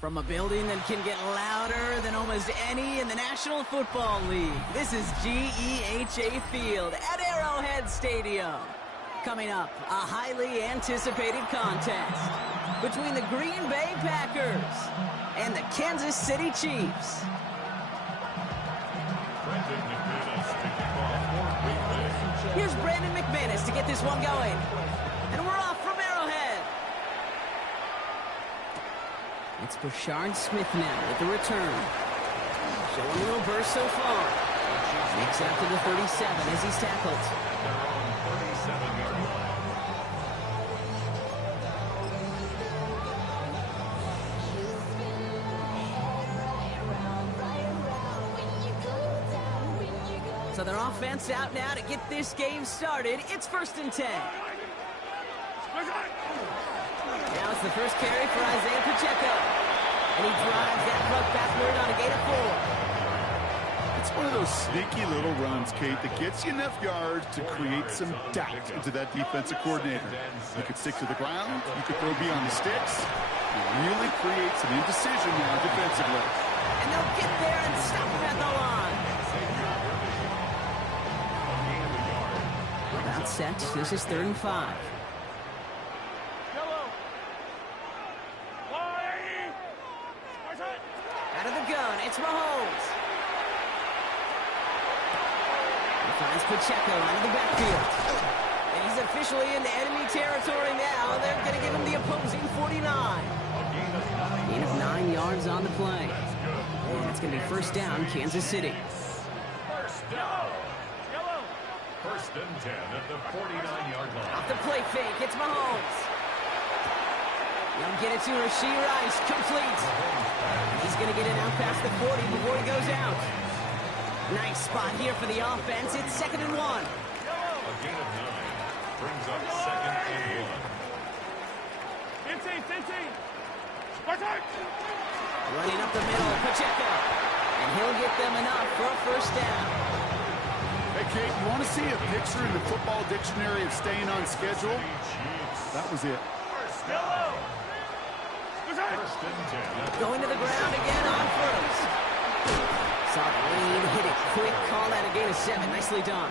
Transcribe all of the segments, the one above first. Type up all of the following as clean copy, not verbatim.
From a building that can get louder than almost any in the National Football League, this is GEHA Field at Arrowhead Stadium. Coming up, a highly anticipated contest between the Green Bay Packers and the Kansas City Chiefs. Here's Brandon McManus to get this one going. And we're off from Arrowhead. It's Bashard Smith now with the return. Showing a little burst so far. Sneaks out to the 37 as he's tackled. So their offense out now to get this game started. It's 1st and 10. Now it's the first carry for Isaiah Pacheco. And he drives that puck backward on a gain of 4. It's one of those sneaky little runs, Kate, that gets you enough yards to create some doubt into that defensive coordinator. You could stick to the ground. You could throw beyond the sticks. You really create some indecision now defensively. And they'll get there and stop him at the line. About set. This is 3rd and 5. Out of the gun, it's Mahomes. He finds Pacheco out of the backfield. And he's officially into enemy territory now. They're going to give him the opposing 49. Gain of 9 yards on the play. And it's going to be 1st down, Kansas City. First and 10 at the 49-yard line. Off the play fake, it's Mahomes. He'll get it to Rashee Rice, complete. He's going to get it out past the 40 before he goes out. Nice spot here for the offense. It's 2nd and 1. A gain of 9 brings up 2nd and 1. Running up the middle, Pacheco. And he'll get them enough for a 1st down. Hey, Kate, you want to see a picture in the football dictionary of staying on schedule? That was it. Going to the ground again on 1st. Saw the lead, hit it quick, call that a gain of 7. Nicely done.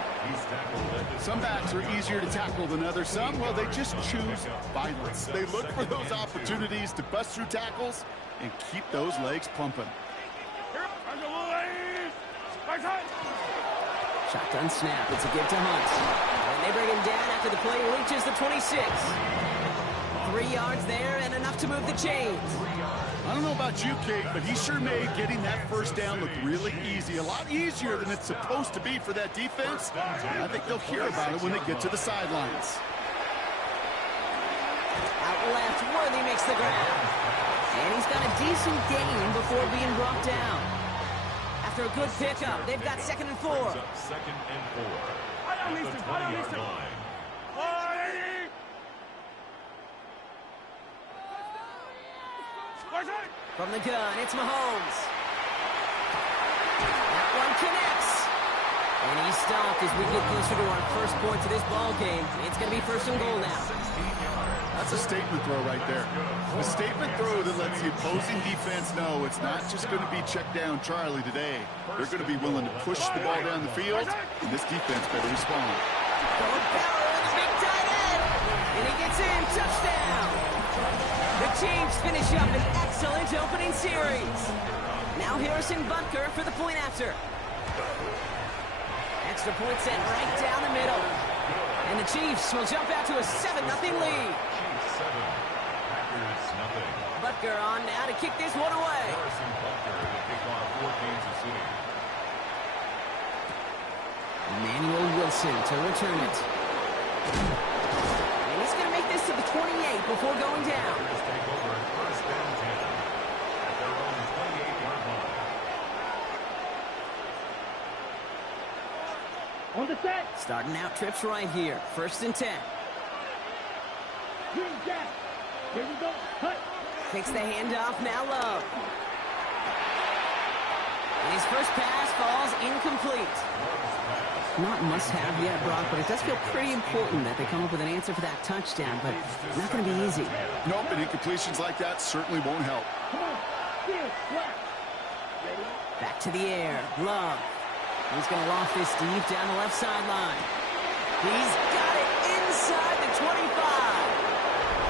Some backs are easier to tackle than others. Some, well, they just choose violence. They look for those opportunities to bust through tackles and keep those legs pumping. Shotgun snap. It's a give to Hunt. And they bring him down after the play reaches the 26. 3 yards there and enough to move the chains. I don't know about you, Kate, but he sure made getting that 1st down look really easy. A lot easier than it's supposed to be for that defense. And I think they'll hear about it when they get to the sidelines. Out left, Worthy makes the grab. And he's got a decent gain before being brought down. After a good pickup, they've got 2nd and 4. 2nd and 4 at the 20-yard line. From the gun, it's Mahomes. That one connects. And he's stopped as we get closer to our first points of this ball game. It's going to be 1st and goal now. That's a statement throw right there. A statement throw that lets the opposing defense know it's not just going to be check down Charlie today. They're going to be willing to push the ball down the field, and this defense better respond. Going power with the big tight end. And he gets in. Touchdown. The Chiefs finish up an excellent opening series. Now Harrison Butker for the point after. Extra point set right down the middle. And the Chiefs will jump out to a 7-0 lead. Chiefs 7, Packers nothing. Butker on now to kick this one away. Harrison Butker to kick off for Kansas City. Emmanuel Wilson to return it. And he's going to make this to the 28 before going down. Packers take over at 1st and 10 at their own 28-yard line. On the set. Starting out trips right here. 1st and 10. Green jack. Here we go. Cut. Takes the handoff, now Love. And his first pass falls incomplete. Not must-have yet, Brock, but it does feel pretty important that they come up with an answer for that touchdown, but not going to be easy. Nope, and incompletions like that certainly won't help. Come on. Field, flat. Ready? Back to the air. Love. He's going to loft this deep down the left sideline. He's got it inside the 25.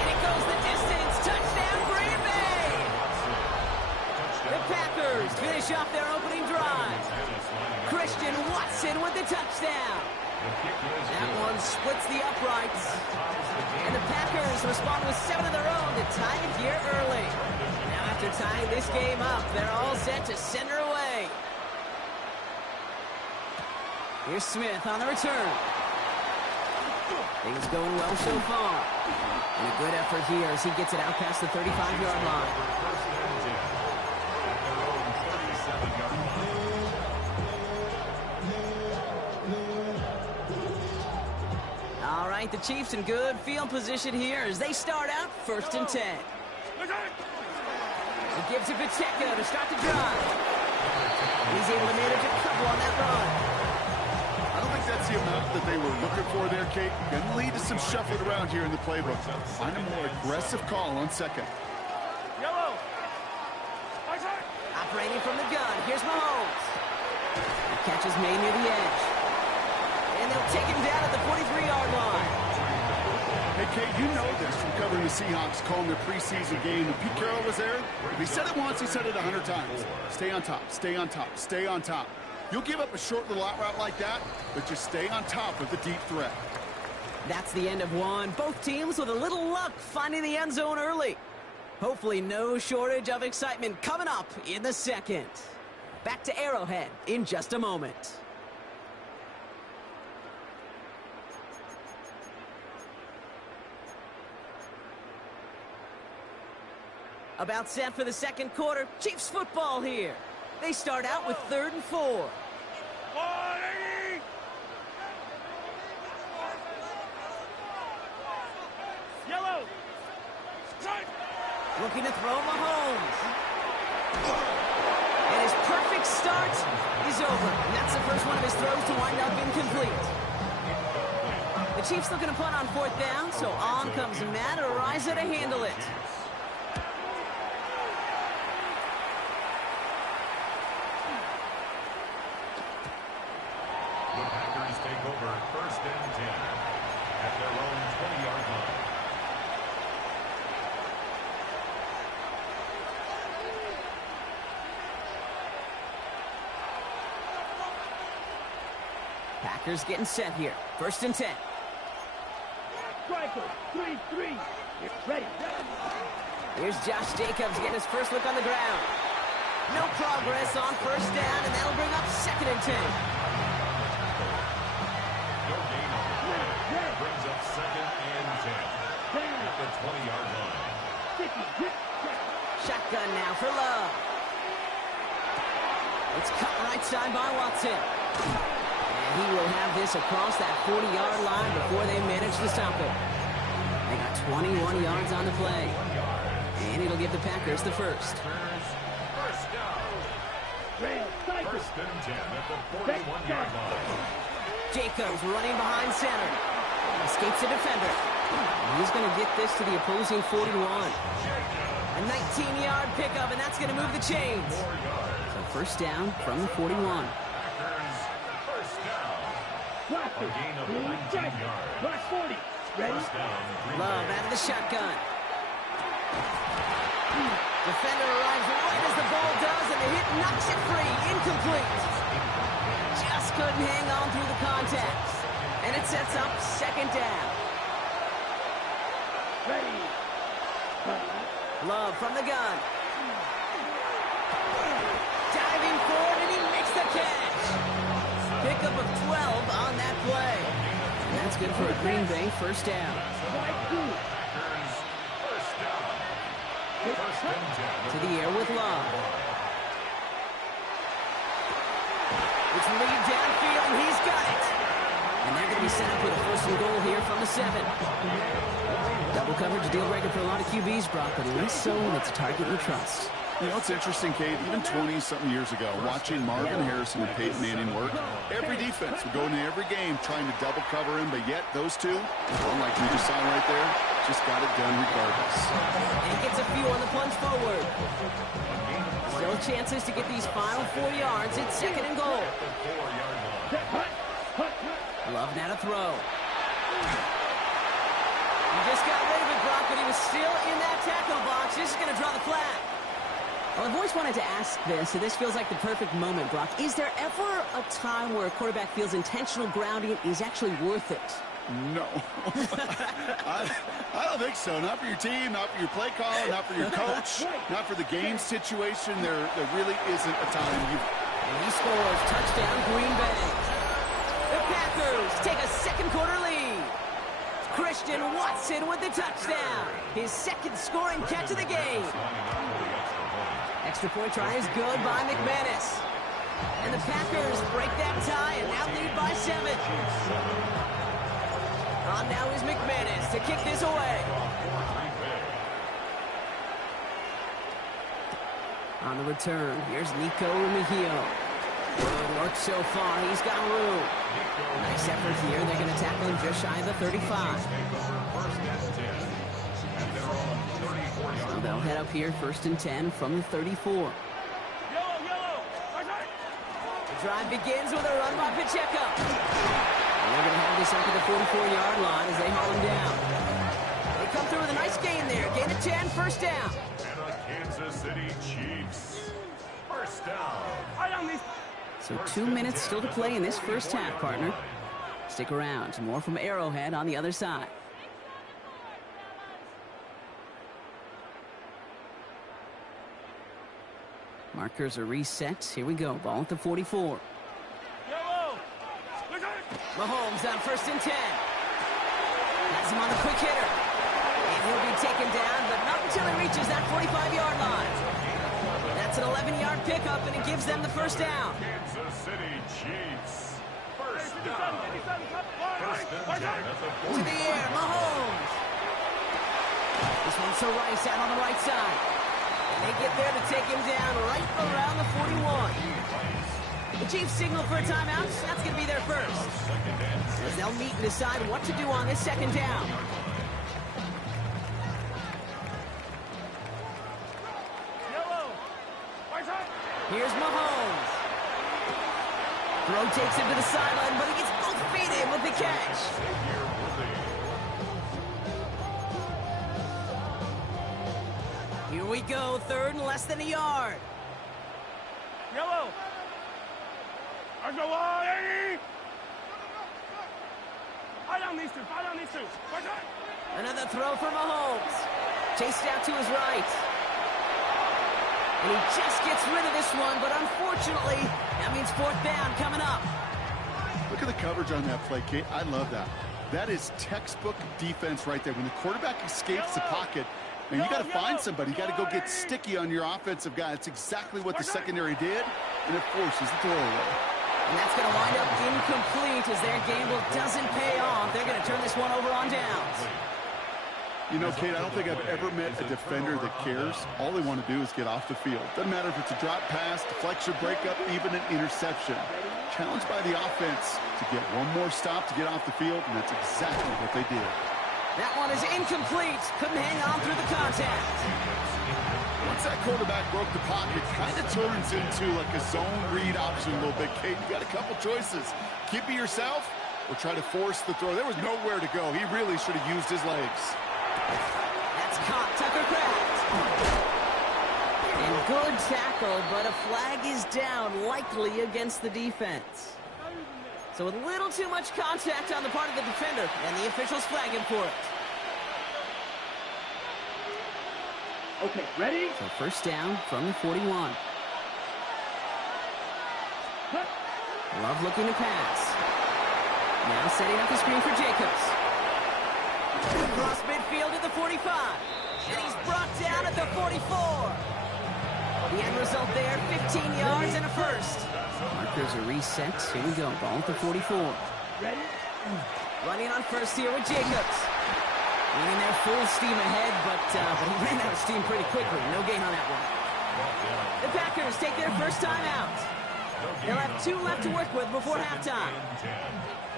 And it goes the distance. Touchdown, Green Bay! The Packers finish off their opening drive. Christian Watson with the touchdown. That one splits the uprights. And the Packers respond with 7 of their own to tie it here early. Now after tying this game up, they're all set to send her away. Here's Smith on the return. Things going well so far. And a good effort here as he gets it out past the 35-yard line. All right, the Chiefs in good field position here as they start out 1st and 10. He gives it Pacheco to start the drive. He's able to manage a couple on that run. I don't think that's the amount that they were looking for there, Kate. Going to lead to some shuffling around here in the playbook. Find a more aggressive call on 2nd. Yellow. Operating from the gun, here's Mahomes. The catch is made near the edge. And they'll take him down at the 43-yard line. Hey, Kate, you know this from covering the Seahawks, calling their preseason game. When Pete Carroll was there, if he said it once, he said it 100 times. Stay on top, stay on top, stay on top. You'll give up a short little out route like that, but just stay on top of the deep threat. That's the end of one. Both teams with a little luck finding the end zone early. Hopefully no shortage of excitement coming up in the 2nd. Back to Arrowhead in just a moment. About set for the 2nd quarter. Chiefs football here. They start out with 3rd and 4. Yellow. Looking to throw Mahomes. And his perfect start is over. And that's the first one of his throws to wind up incomplete. The Chiefs looking to punt on 4th down, so on comes Matt Ariel to handle it. The Packers take over 1st and 10 at their own 20-yard line. Packers getting set here. 1st and 10. Striker. 3-3. Ready. Here's Josh Jacobs getting his first look on the ground. No progress on 1st down, and that'll bring up 2nd and 10. No gain on the play. That brings up 2nd and 10 at the 20-yard line. Shotgun now for Love. It's cut right side by Watson. And he will have this across that 40-yard line before they manage to stop it. They got 21 yards on the play. And it'll give the Packers the first. First down. 1st and 10 at the 41-yard line. Jacobs running behind center. Escapes the defender. He's going to get this to the opposing 41. A 19-yard pickup, and that's going to move the chains. So 1st down from the 41. Packers first down. A gain of 19 yards. Black 40. Ready. First down. Green Love Bay. out of the shotgun. Defender arrives right as the ball does, and the hit knocks it free. Incomplete. Just couldn't hang on through the contact. And it sets up 2nd down. Ready. Love from the gun. Diving forward, and he makes the catch. Pickup of 12 on that play. And that's good for a Green Bay 1st down. Packers first down. 1st and 10. To the air with Love. It's lead downfield, and he's got it. And they're going to be set up with a 1st and goal here from the 7. Double coverage deal breaker for a lot of QBs, Brock, but less so when it's a target you trust. You know, it's interesting, Kate, even 20-something years ago, watching Marvin Harrison and Peyton Manning work, every defense would go into every game trying to double cover him, but yet those two, unlike we just saw right there, just got it done regardless. And he gets a few on the plunge forward. Still chances to get these final 4 yards. It's 2nd and goal. Love now to throw. He just got rid of it, Brock, but he was still in that tackle box. This is going to draw the flag. Well, I've always wanted to ask this, and this feels like the perfect moment, Brock. Is there ever a time where a quarterback feels intentional grounding is actually worth it? No. I don't think so. Not for your team, not for your play caller, not for your coach, not for the game situation. There really isn't a time And he scores. Touchdown, Green Bay. The Packers take a second quarter lead. Christian Watson with the touchdown. His 2nd scoring catch of the game. Extra point try is good by McManus. And the Packers break that tie and now lead by 7. On now is McManus to kick this away. On the return, here's Nico Mejio. Good work so far. He's got room. Nice effort here. They're going to tackle him just shy of the 35. So they'll head up here 1st and 10 from the 34. The drive begins with a run by Pacheco. And they're going to have this up at the 44-yard line as they haul him down. They come through with a nice gain there. Gain of 10, 1st down. And the Kansas City Chiefs. 1st down. So 2 minutes still to play in this 1st half, partner. Stick around. More from Arrowhead on the other side. Markers are reset. Here we go. Ball at the 44. Mahomes on 1st and 10. Has him on the quick hitter. And he'll be taken down, but not until he reaches that 45-yard line. That's an 11-yard pickup, and it gives them the 1st down. Kansas City Chiefs. 1st down. 1st and 10 at the 40. To the air, Mahomes. This one's to Rice out on the right side. And they get there to take him down right around the 41. The Chiefs signal for a timeout. That's going to be their first. As they'll meet and decide what to do on this 2nd down. Here's Mahomes. Throw takes him to the sideline, but he gets both feet in with the catch. Here we go, 3rd and less than a yard. Yellow. Another throw for Mahomes. Chased out to his right. And he just gets rid of this one, but unfortunately, that means 4th down coming up. Look at the coverage on that play, Kate. I love that. That is textbook defense right there. When the quarterback escapes the pocket, and you got to find somebody. You got to go get sticky on your offensive guy. That's exactly what the secondary did, and it forces the throwaway. And that's going to wind up incomplete as their gamble doesn't pay off. They're going to turn this one over on downs. You know, Kate, I don't think I've ever met a defender that cares. All they want to do is get off the field. Doesn't matter if it's a drop pass, deflection, breakup, even an interception. Challenged by the offense to get one more stop to get off the field, and that's exactly what they did. That one is incomplete. Couldn't hang on through the contact. Once that quarterback broke the pocket, kind of turns into like a zone read option a little bit, Kate. You got a couple choices. Keep it yourself or try to force the throw. There was nowhere to go. He really should have used his legs. That's caught. Tucker Kraft. And good tackle, but a flag is down, likely against the defense. So with a little too much contact on the part of the defender, and the officials flag him for it. Okay, ready? So 1st down from the 41. Love looking to pass. Now setting up the screen for Jacobs. Across midfield at the 45. And he's brought down at the 44. The end result there, 15 yards and a 1st. Markers are reset. Here we go. Ball at the 44. Ready? Running on 1st here with Jacobs. Running there full steam ahead, but he ran out of steam pretty quickly. No gain on that one. The Packers take their 1st time out. They'll have 2 left to work with before halftime.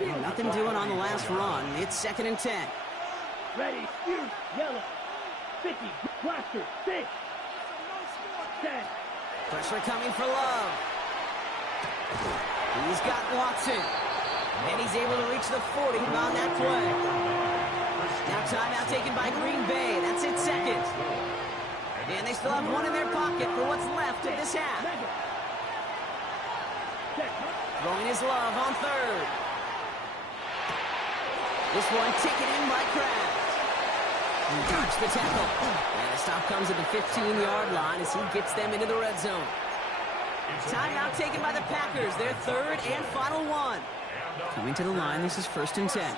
And nothing doing on the last run. It's 2nd and 10. Ready, shoot, yellow. 50, blaster, 6. 10. Pressure coming for Love. He's got Watson. And he's able to reach the 40 on that play. Now timeout taken by Green Bay. That's its second. And they still have one in their pocket for what's left of this half. Throwing his Love on third. This one taken in by Kraft. He dodged the tackle. And the stop comes at the 15-yard line as he gets them into the red zone. Timeout taken by the Packers, their third and final one. Coming to the line, this is 1st and 10.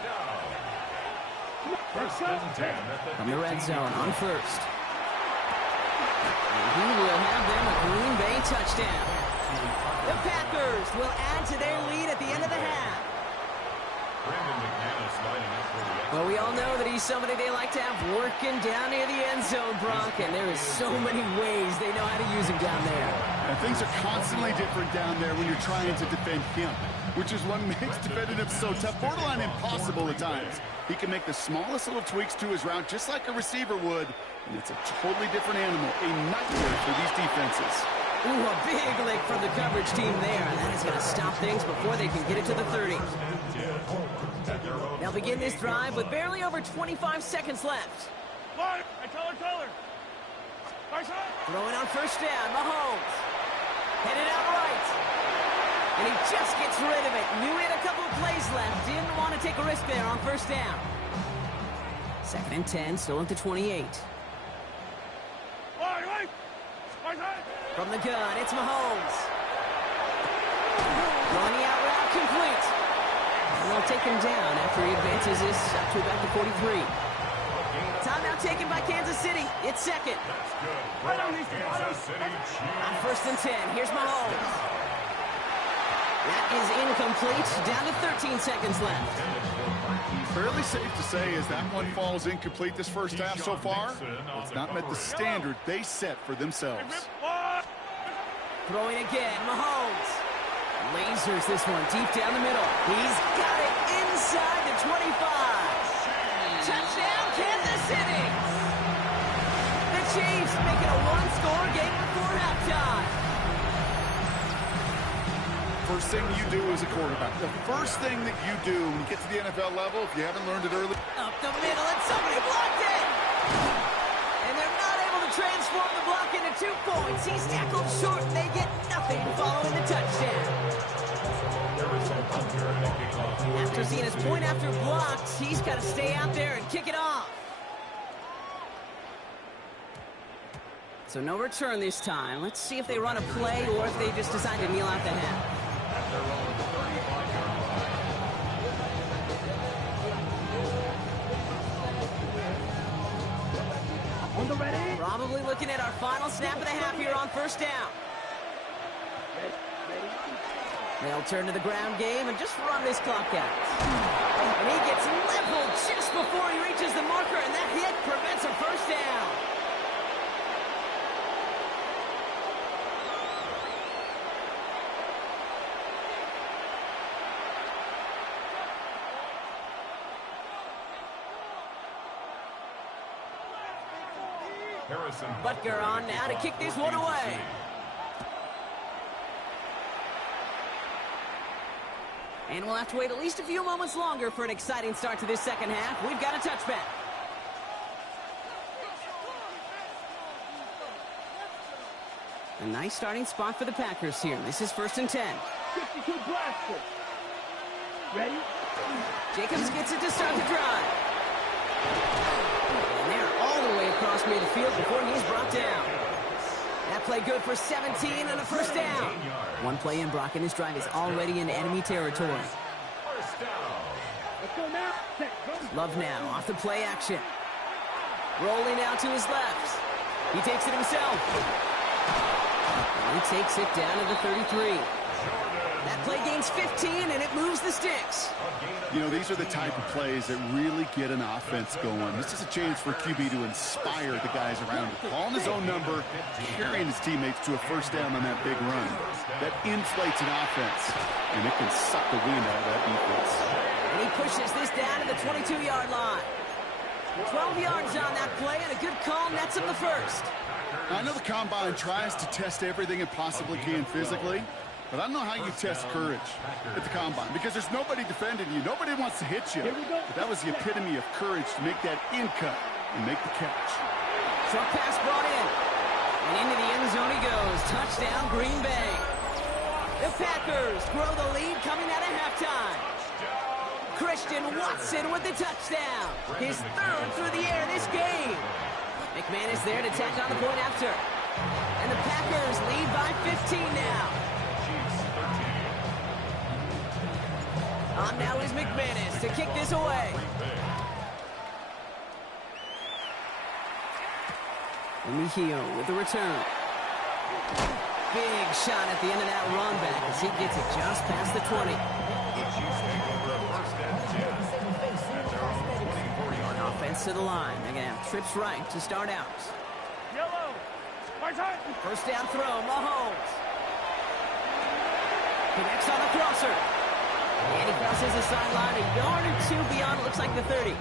From the red zone on first. And he will have them a Green Bay touchdown. The Packers will add to their lead at the end of the half. Well, we all know that he's somebody they like to have working down near the end zone, Brock, and there is so many ways they know how to use him down there. And things are constantly different down there when you're trying to defend him, which is what makes defending him so tough, borderline impossible at times. He can make the smallest little tweaks to his route just like a receiver would, and it's a totally different animal, a nightmare for these defenses. Ooh, a big lick from the coverage team there. That is going to stop things before they can get it to the 30. They'll begin this drive with barely over 25 seconds left. Throwing on first down, Mahomes. Headed out right. And he just gets rid of it. Knew he had a couple of plays left. Didn't want to take a risk there on first down. 2nd and 10, still at the 28. From the gun, it's Mahomes. Throwing the out route complete. And they'll take him down after he advances this up to about the 43. Timeout taken by Kansas City. It's second. On 1st and 10, here's Mahomes. That is incomplete. Down to 13 seconds left. Fairly safe to say as that one falls incomplete this first half so far, it's not met the standard they set for themselves. Throwing again, Mahomes. Lasers this one deep down the middle. He's got it inside the 25. Touchdown, Kansas City. The Chiefs making a one-score game before halftime. First thing you do as a quarterback, the first thing that you do when you get to the NFL level, if you haven't learned it early. Up the middle, and somebody blocked it. And they're not able to transform the block into 2 points. He's tackled short, and they get nothing following the touchdown. After seeing his point after blocked, he's got to stay out there and kick it off. So no return this time. Let's see if they run a play or if they just decide to kneel out the half. Probably looking at our final snap of the half here on first down. They'll turn to the ground game and just run this clock out. And he gets leveled just before he reaches the marker, and that hit prevents a first down. Butker on now to kick this one away. And we'll have to wait at least a few moments longer for an exciting start to this second half. We've got a touchback. A nice starting spot for the Packers here. This is 1st and 10. 52 blaster. Ready? Jacobs gets it to start the drive. And they're all the way across midfield before he's brought down. That play good for 17 and a first down. One play in, Brock, and this drive is already in enemy territory. Let's go now. Love now off the play action. Rolling out to his left. He takes it himself. And he takes it down to the 33. That play gains 15, and it moves the sticks. You know, these are the type of plays that really get an offense going. This is a chance for QB to inspire the guys around him. Calling his own number, carrying his teammates to a first down on that big run. That inflates an offense, and it can suck the wind out of that defense. And he pushes this down to the 22-yard line. 12 yards on that play, and a good call nets him the first. I know the Combine tries to test everything it possibly can physically, but I don't know how you test courage at the Combine because there's nobody defending you. Nobody wants to hit you. But that was the epitome of courage to make that in-cut and make the catch. Short pass brought in. And into the end zone he goes. Touchdown, Green Bay. The Packers grow the lead coming out of halftime. Christian Watson with the touchdown. His third through the air this game. McManus there to tack on the point after. And the Packers lead by 15 now. On now is McManus to kick this away. Mejio with the return. Big shot at the end of that run back as he gets it just past the 20. Offense to the line. They're going to have trips right to start out. Yellow. First down throw, Mahomes. Connects on the crosser. And he crosses the sideline a yard or two beyond, it looks like the 30.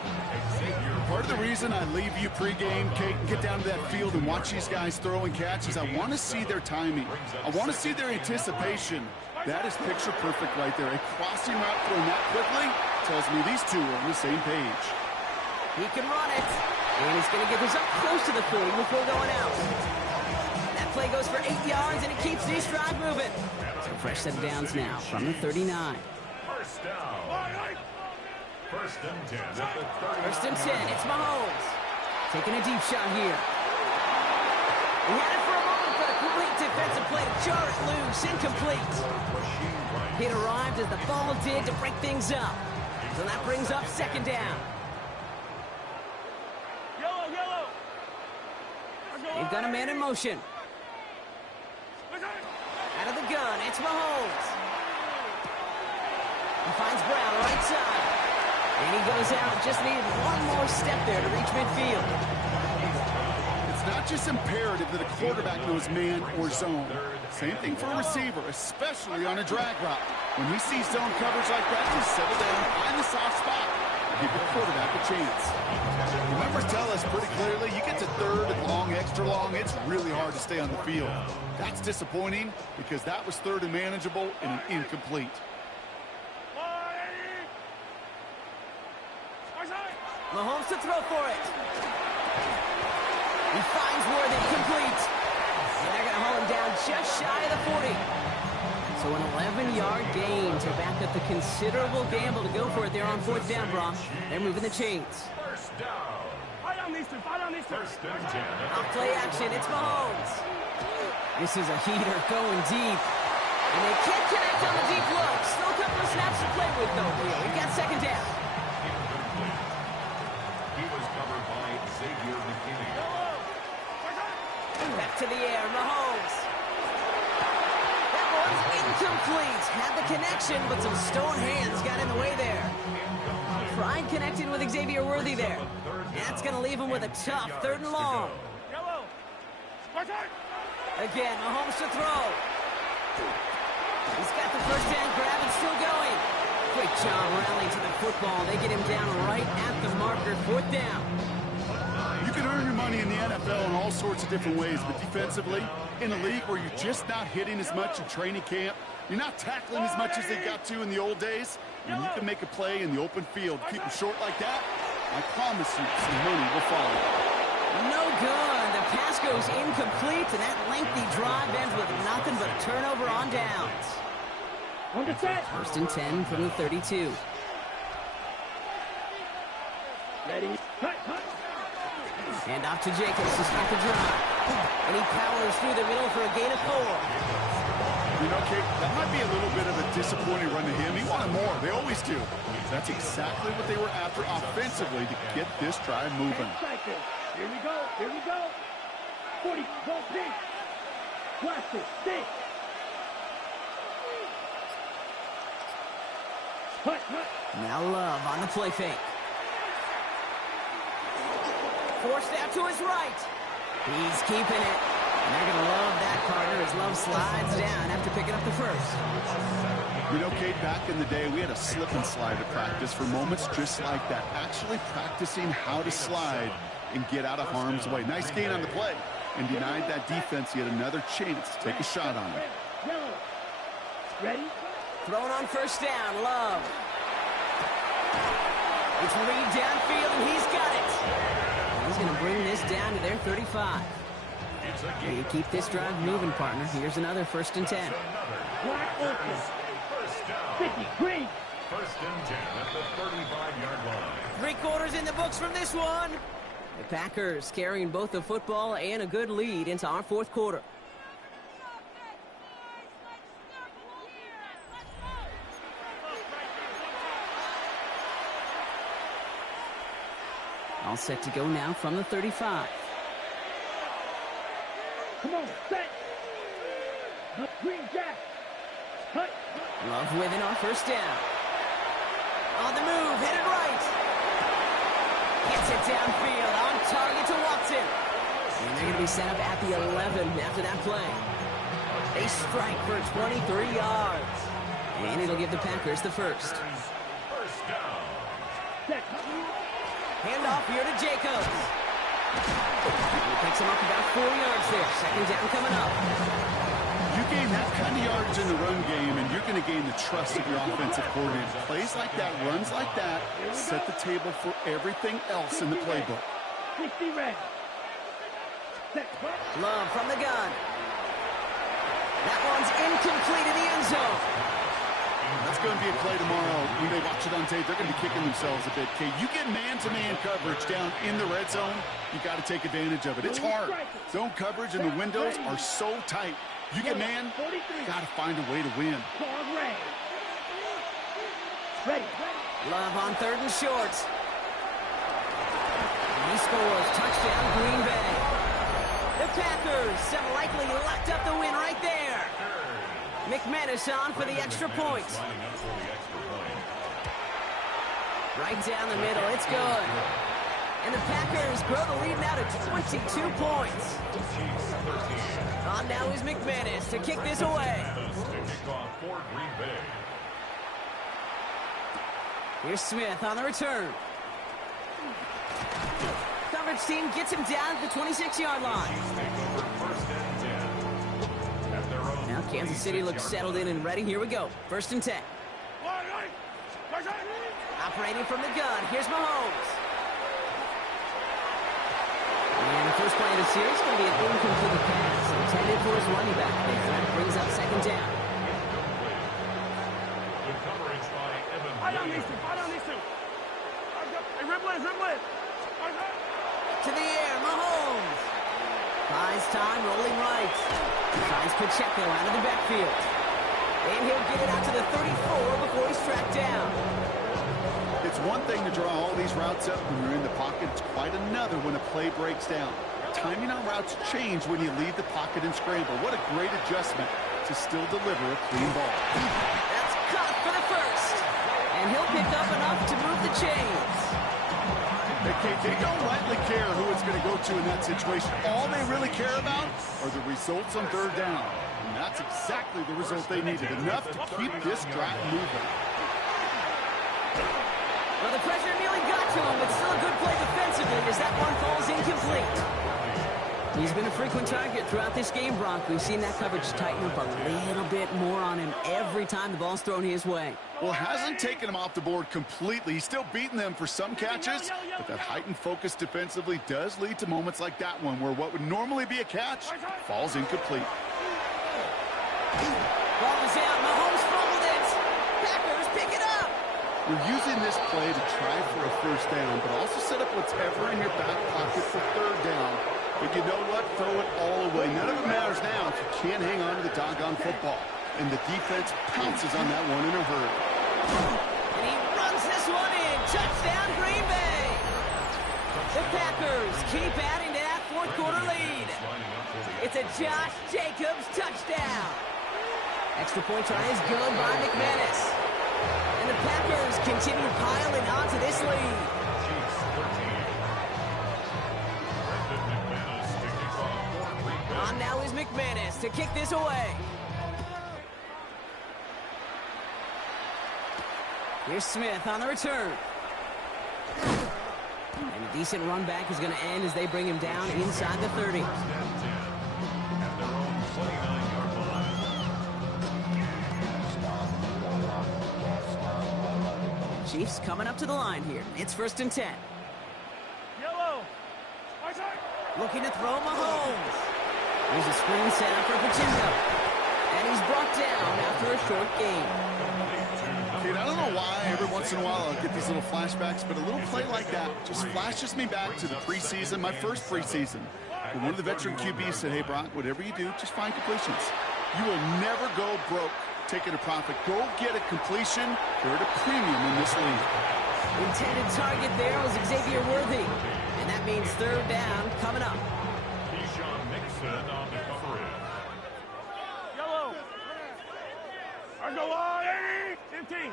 Part of the reason I leave you pregame, Kate, and get down to that field and watch these guys throw and catch is I want to see their timing. I want to see their anticipation. That is picture perfect right there. A crossing route thrown that quickly tells me these two are on the same page. He can run it. And he's going to get this up close to the 40 before going out. That play goes for 8 yards, and it keeps these drive moving. So fresh set of downs now from the 39. First down. First and 10 at the 30. First and 10, it's Mahomes. Taking a deep shot here. He had it for a moment, but a complete defensive play to jar it loose. Incomplete. It arrived as the ball did to break things up. So that brings up second down. Yellow. They've got a man in motion. Out of the gun, it's Mahomes. He finds Brown right side. And he goes out. Just needed one more step there to reach midfield. It's not just imperative that a quarterback knows man or zone. Same thing for a receiver, especially on a drag route. When he sees zone coverage like that, just settle down, find the soft spot, and give the quarterback a chance. The numbers tell us pretty clearly, you get to third and long, extra long, it's really hard to stay on the field. That's disappointing because that was third and manageable and an incomplete. Mahomes to throw for it. He finds Worthy, complete. And they're going to haul him down just shy of the 40. So an 11-yard gain to back up the considerable gamble to go for it there on fourth down, Brock. They're moving the chains. First down. Fight on these two. First and 10. Off play action, it's Mahomes. This is a heater going deep. And they can't connect on the deep look. Still a couple of snaps to play with, though, here. We've got second down. Back to the air, Mahomes. That one's incomplete. Had the connection, but some stone hands got in the way there. Pride connected with Xavier Worthy there. That's going to leave him with a tough third and long. Again, Mahomes to throw. He's got the first down grab and still going. Great job rallying to the football. They get him down right at the marker, fourth down. You can earn your money in the NFL in all sorts of different ways, but defensively, in a league where you're just not hitting as much in training camp, you're not tackling as much as they got to in the old days, and you can make a play in the open field. Keep them short like that, I promise you some money will follow. No good. The pass goes incomplete, and that lengthy drive ends with nothing but a turnover on downs. On the set. First and 10 from the 32. Ready. Cut. And off to Jacobs to start the drive. And he powers through the middle for a gain of 4. You know, Kate, that might be a little bit of a disappointing run to him. He wanted more. They always do. That's exactly what they were after offensively to get this drive moving. Here we go. 40, ball pink. Blaster, stick. Cut. Now Love on the play fake. Forced out to his right. He's keeping it. And they're going to love that, partner, as Love slides down after picking up the first. You know, Kate, back in the day, we had a slip and slide at practice for moments just like that. Actually practicing how to slide and get out of harm's way. Nice gain on the play, and denied that defense yet another chance to take a shot on it. Yellow. Ready? Thrown on first down, Love. It's Reed downfield, and he's got it. He's going to bring this down to their 35. You keep this drive moving, partner. Here's another 1st and 10. Black open. 50, green. 1st and 10 at the 35-yard line. 3 quarters in the books from this one. The Packers carrying both the football and a good lead into our 4th quarter. All set to go now from the 35. Come on, set. The green jack. Cut. Love with it on first down. On the move, headed right. Gets it downfield, on target to Watson. And they're going to be set up at the 11 after that play. They strike for 23 yards. And it'll give the Packers the first. First down. Set. Handoff here to Jacobs. He picks him up about 4 yards there. 2nd down coming up. You gain that kind of yardage in the run game, and you're going to gain the trust of your offensive coordinator. Plays like that, runs like that, set the table for everything else in the playbook. 60 red. Set. Love from the gun. That one's incomplete in the end zone. That's going to be a play tomorrow. When they watch it on tape, they're going to be kicking themselves a bit, Kate. You get man-to-man coverage down in the red zone, you got to take advantage of it. It's hard. Zone coverage and the windows are so tight. You get man, you got to find a way to win. Ready. Love on 3rd and short. He scores. Touchdown, Green Bay. The Packers have likely locked up the win right there. McManus on for the extra point. Right down the middle. It's good. And the Packers grow the lead now to 22 points. On now is McManus to kick this away. Here's Smith on the return. Coverage team gets him down at the 26-yard line. Now Kansas City looks settled in and ready. Here we go. 1st and 10. Operating from the gun. Here's Mahomes. And the first play of the series is going to be an incomplete pass intended for his running back there. That brings up 2nd down. Good coverage by Evan. I don't need to. Hey, Ripley. To the air, Mahomes. Buys time, rolling right. Finds Pacheco out of the backfield. And he'll get it out to the 34 before he's tracked down. It's one thing to draw all these routes up when you're in the pocket. It's quite another when a play breaks down. Timing on routes change when you leave the pocket and scramble. What a great adjustment to still deliver a clean ball. That's caught for the first. And he'll pick up enough to move the chains. They don't rightly care who it's going to go to in that situation. All they really care about are the results on 3rd down. And that's exactly the result they needed. Enough to keep this drive moving. Well, the pressure nearly got to him, but still a good play defensively as that one falls incomplete. He's been a frequent target throughout this game, Brock. We've seen that coverage tighten up a little bit more on him every time the ball's thrown his way. Well, hasn't taken him off the board completely. He's still beating them for some catches, but that heightened focus defensively does lead to moments like that one where what would normally be a catch falls incomplete. Ball is out. Mahomes fumbled it. Packers pick it up. We're using this play to try for a 1st down, but also set up whatever in your back pocket for 3rd down. But you know what? Throw it all away. None of it matters now if you can't hang on to the doggone football. And the defense pounces on that one in a hurry. And he runs this one in. Touchdown, Green Bay. The Packers keep adding to that 4th quarter lead. It's a Josh Jacobs touchdown. Extra point try is good by McManus. And the Packers continue piling onto this lead. On now is McManus to kick this away. Here's Smith on the return. And a decent run back is going to end as they bring him down inside the 30. First and 10 at their own 29-yard line. Chiefs coming up to the line here. It's 1st and 10. Yellow. Looking to throw Mahomes. Here's a screen set up for Pacheco. And he's brought down after a short gain. Kate, I don't know why every once in a while I'll get these little flashbacks, but a little play like that just flashes me back to the preseason, my first preseason. And one of the veteran QBs said, hey, Brock, whatever you do, just find completions. You will never go broke taking a profit. Go get a completion. You're at a premium in this league. Intended target there was Xavier Worthy. And that means 3rd down coming up. Keyshawn Nixon on the coverage. Yellow. I go on. 15.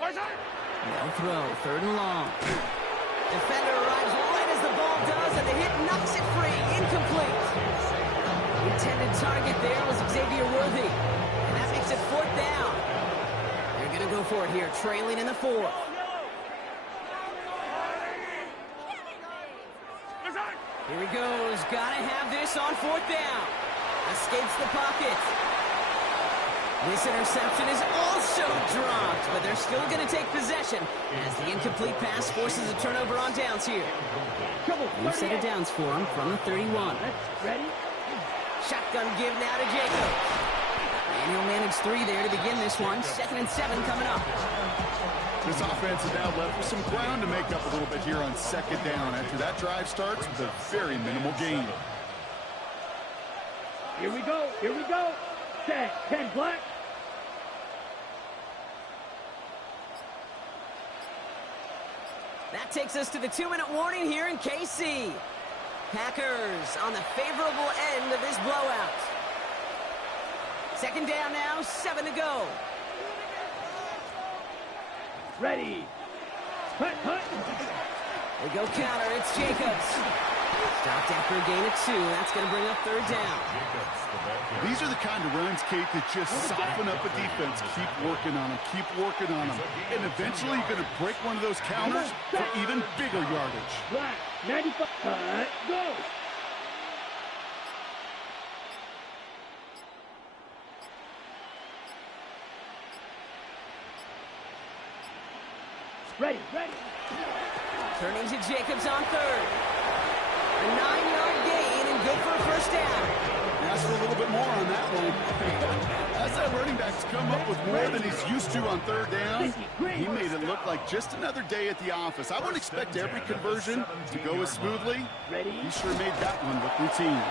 No throw, 3rd and long. Defender arrives right as the ball does, and the hit knocks it free. Incomplete. Intended target there was Xavier Worthy. And that makes it 4th down. They're going to go for it here, trailing in the 4th. Here he goes. Got to have this on 4th down. Escapes the pocket. This interception is also dropped, but they're still going to take possession as the incomplete pass forces a turnover on downs here. New set of downs for him from the 31. Ready? Shotgun give now to Jacobs. And he'll manage 3 there to begin this one. 2nd and 7 coming up. This offense is now left with some ground to make up a little bit here on 2nd down after that drive starts with a very minimal gain. Here we go. Here we go. 10 black. That takes us to the 2-minute warning here in KC. Packers on the favorable end of this blowout. 2nd down now, 7 to go. Ready. Hunt. They go counter, it's Jacobs. Stopped after a gain of 2. That's going to bring up 3rd down. These are the kind of runs, Kate, that just soften up a defense. Keep working on them. Keep working on them. And eventually you're going to break one of those counters for even bigger yardage. Black. 95. Go. Ready. Turning to Jacobs on 3rd. A 9-yard gain and good for a 1st down. Ask for a little bit more on that one. As that running back's come up with more than he's used to on 3rd down, he made it look like just another day at the office. I wouldn't expect every conversion to go as smoothly. He sure made that one look routine.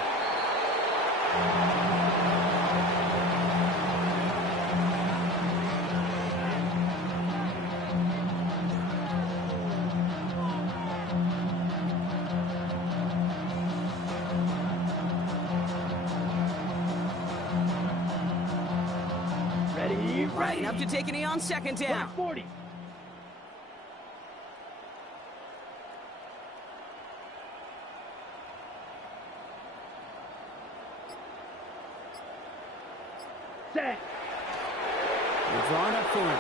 Right up to take a knee on 2nd down. 40. Set. They're drawing up for him.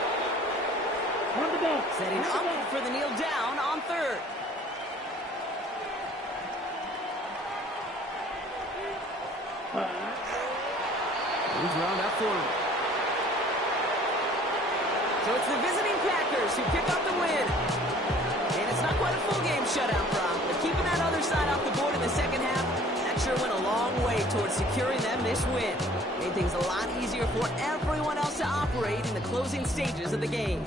On the ball. Setting up for the kneel down on 3rd. He's drawn up for him. So it's the visiting Packers who pick up the win. And it's not quite a full game shutout, Brock, but keeping that other side off the board in the 2nd half, that sure went a long way towards securing them this win. Made things a lot easier for everyone else to operate in the closing stages of the game.